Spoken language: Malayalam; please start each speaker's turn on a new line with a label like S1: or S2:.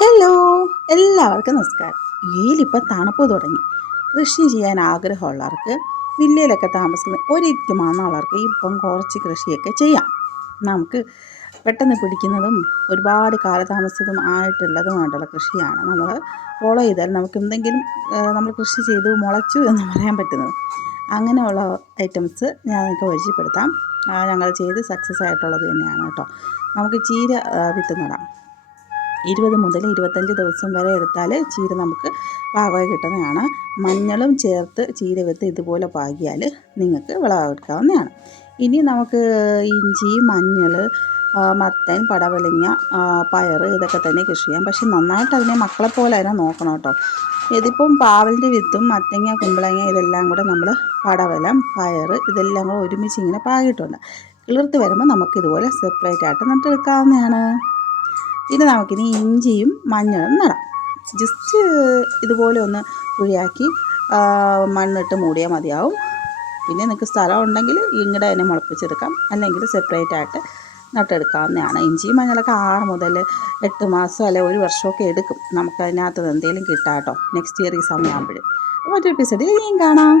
S1: ഹലോ എല്ലാവർക്കും നമസ്കാരം. ഏലിപ്പം തണുപ്പ് തുടങ്ങി. കൃഷി ചെയ്യാൻ ആഗ്രഹമുള്ളവർക്ക് വില്ലയിലൊക്കെ താമസിക്കുന്ന ഒരിറ്റു മണ്ണുള്ളവർക്ക് ഇപ്പം കുറച്ച് കൃഷിയൊക്കെ ചെയ്യാം. നമുക്ക് പെട്ടെന്ന് പിടിക്കുന്നതും ഒരുപാട് കാലതാമസതും ആയിട്ടുള്ളതുമായിട്ടുള്ള കൃഷിയാണ്. നമ്മൾ ഫോളോ ചെയ്താൽ നമുക്ക് എന്തെങ്കിലും നമ്മൾ കൃഷി ചെയ്തു മുളച്ചു എന്ന് പറയാൻ പറ്റുന്നത്. അങ്ങനെയുള്ള ഐറ്റംസ് ഞാൻ നിങ്ങൾക്ക് പരിചയപ്പെടുത്താം. ഞങ്ങൾ ചെയ്ത് സക്സസ് ആയിട്ടുള്ളത് തന്നെയാണ് കേട്ടോ. നമുക്ക് ചീര വിത്ത് നടാം. ഇരുപത് മുതൽ ഇരുപത്തഞ്ച് ദിവസം വരെ എടുത്താൽ ചീര നമുക്ക് പാകമായി കിട്ടുന്നതാണ്. മഞ്ഞളും ചേർത്ത് ചീര വെത്ത് ഇതുപോലെ പാകിയാൽ നിങ്ങൾക്ക് വിളവെടുക്കാവുന്നതാണ്. ഇനി നമുക്ക് ഇഞ്ചി മഞ്ഞൾ മത്തൻ പടവലിങ്ങ പയർ ഇതൊക്കെ തന്നെ കൃഷി ചെയ്യാം. പക്ഷെ നന്നായിട്ട് അതിനെ മക്കളെ പോലെ അതിനെ നോക്കണം കേട്ടോ. ഇതിപ്പം പാവലിന്റെ വിത്തും മത്തങ്ങ കുമ്പളങ്ങ ഇതെല്ലാം കൂടെ നമ്മൾ പടവലം പയർ ഇതെല്ലാം കൂടെ ഒരുമിച്ച് ഇങ്ങനെ പാകിയിട്ടുണ്ട്. കിളിർത്ത് വരുമ്പോൾ നമുക്കിതുപോലെ സെപ്പറേറ്റ് ആയിട്ട് നട്ടെടുക്കാവുന്നതാണ്. പിന്നെ നമുക്കിനി ഇഞ്ചിയും മഞ്ഞളും നടാം. ജസ്റ്റ് ഇതുപോലെ ഒന്ന് കുഴിയാക്കി മണ്ണിട്ട് മൂടിയാൽ മതിയാവും. പിന്നെ നിങ്ങൾക്ക് സ്ഥലം ഉണ്ടെങ്കിൽ ഇങ്ങടെ തന്നെ മുളപ്പിച്ചെടുക്കാം. അല്ലെങ്കിൽ സെപ്പറേറ്റ് ആയിട്ട് നട്ടെടുക്കാവുന്നതാണ്. ഇഞ്ചിയും മഞ്ഞളൊക്കെ ആറ് മുതൽ എട്ട് മാസം അല്ലെങ്കിൽ ഒരു വർഷമൊക്കെ എടുക്കും. നമുക്ക് അതിനകത്ത് എന്തെങ്കിലും കിട്ടാം കേട്ടോ നെക്സ്റ്റ് ഇയർ ഈ സമയമാകുമ്പോൾ മറ്റൊരു എപ്പിസോഡിൽ ഇനിയും കാണാം.